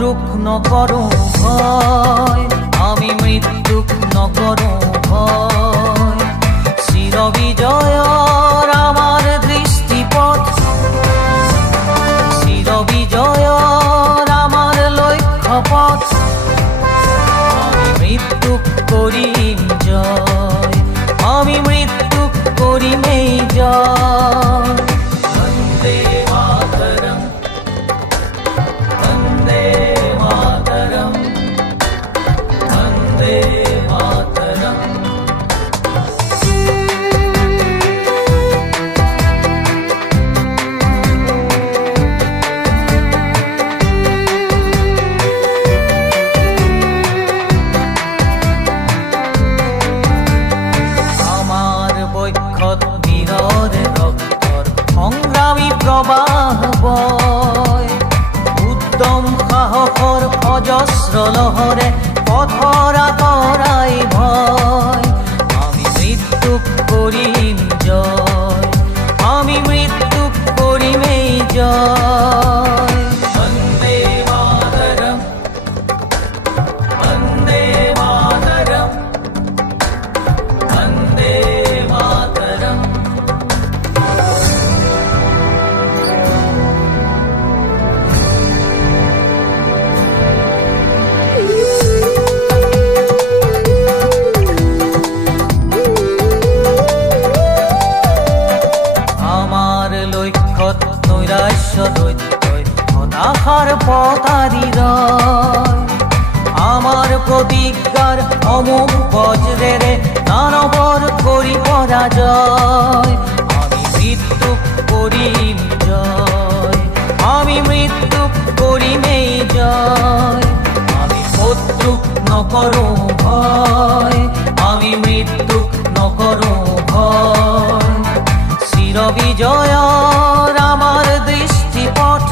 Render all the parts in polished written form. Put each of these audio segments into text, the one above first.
শত্রুক নকরো ভয়, আমি মৃত্যুক নকরো ভয়। চির বিজয়র আমার দৃষ্টিপথ, চির বিজয়র আমার লক্ষ্যপথ। আমি মৃত্যুক করিম জয়, আমি মৃত্যুক করিমেই জয়। বন্দে মাতরম, বন্দে মাতরম, বন্দে মাতরম। আমার বৈক্ষত বীরর রক্তর সংগ্রামী প্রবাহ বয়, উদ্যম সাহসৰ অজস্র লহরে পথরা তরাই ভয়। আমি মৃত্যুক করিম জয়, আমি মৃত্যুক করিমেই জয়। বন্দে মাতরম, বন্দে মাতরম, বন্দে মাতরম। আমার লক্ষ্যত নৈৰাশ্য দৈত্যই হতাশাৰ পতাৰি ৰয়। আমার প্রতিজ্ঞার অমোঘ বজ্রেৰে দানৱৰ কৰি পৰাজয়। আমি মৃত্যুক কৰিম জয়, আমি মৃত্যুক কৰিমেই জয়। আমি শত্রুক নকৰো ভয়, আমি মৃত্যুক নকৰো ভয়। চির বিজয়র আমার দৃষ্টিপথ,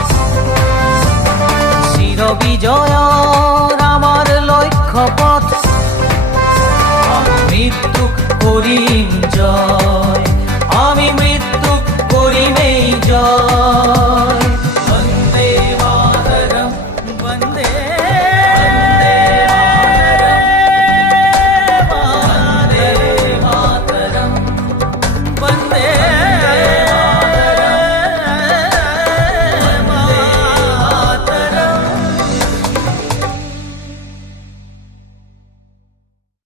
চির বিজয়র আমার লক্ষ্যপথ। আমি মৃত্যুক করিম জয়, আমি মৃত্যুক করিমেই জয়।